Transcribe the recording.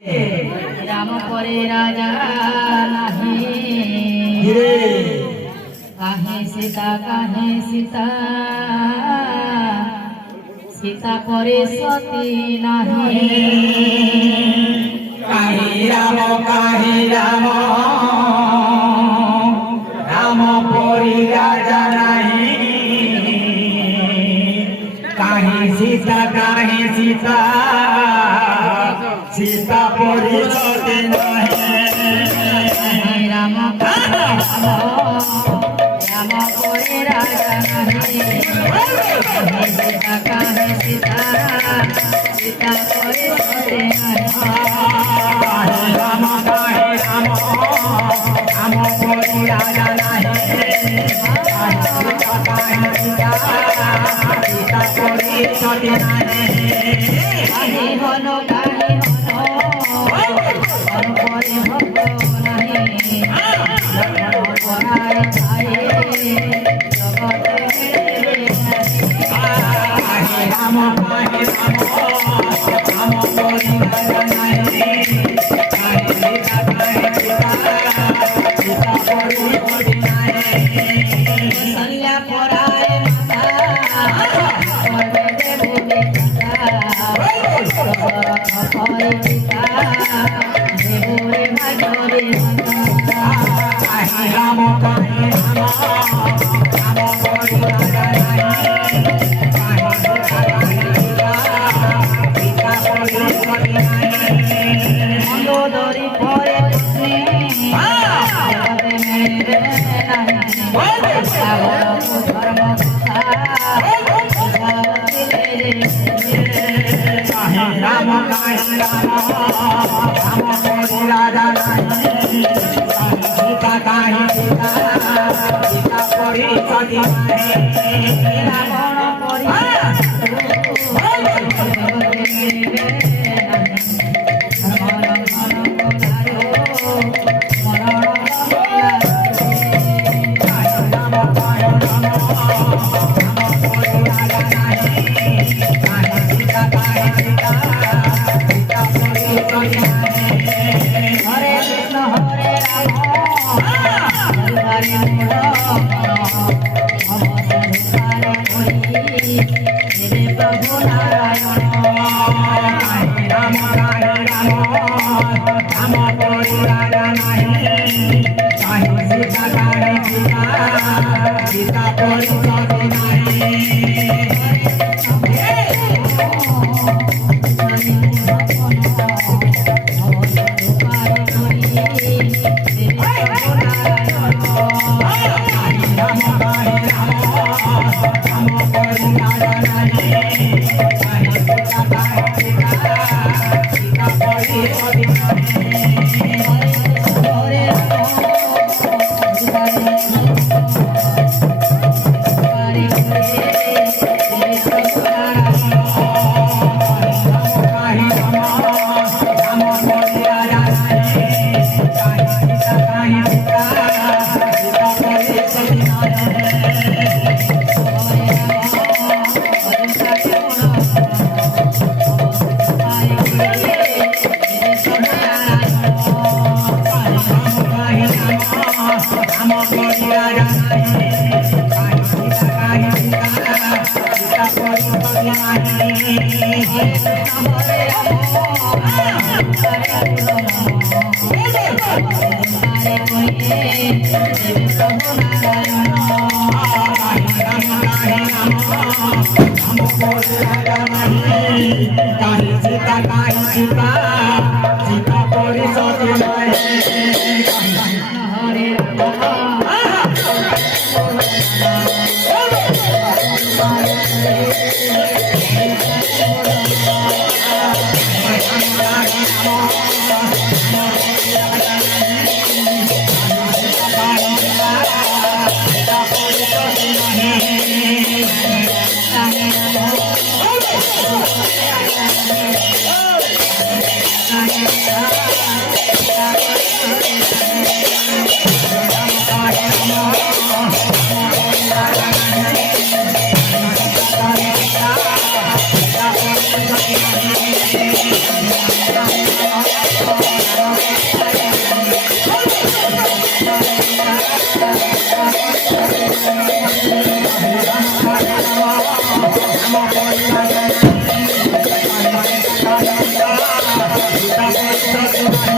राम परे राजा नहीं काहे सीता सीता परे सती नहीं काहे राम राम परे राजा नहीं काहे सीता सीता परे सती नहीं राम परे राजा नहीं सीता काहे सीता परे सती नहीं राम परे राजा नहीं सीता परे सती नहीं काहे हनो परे हतो नहीं पराय जाए जगते राम परे राजा नहीं सीता परे सती नहीं संज्ञा पराय राम परे राजा नहीं सीता परे सती नहीं मंदोदरी परे धर्म राम परे राजा नहीं सीता परे सती नहीं हरे कृष्ण हरे राम प्रभु नारायण राम परे राजा नहीं सीता परे सती नहीं सीता परे सती नहीं हरे गीता परी सती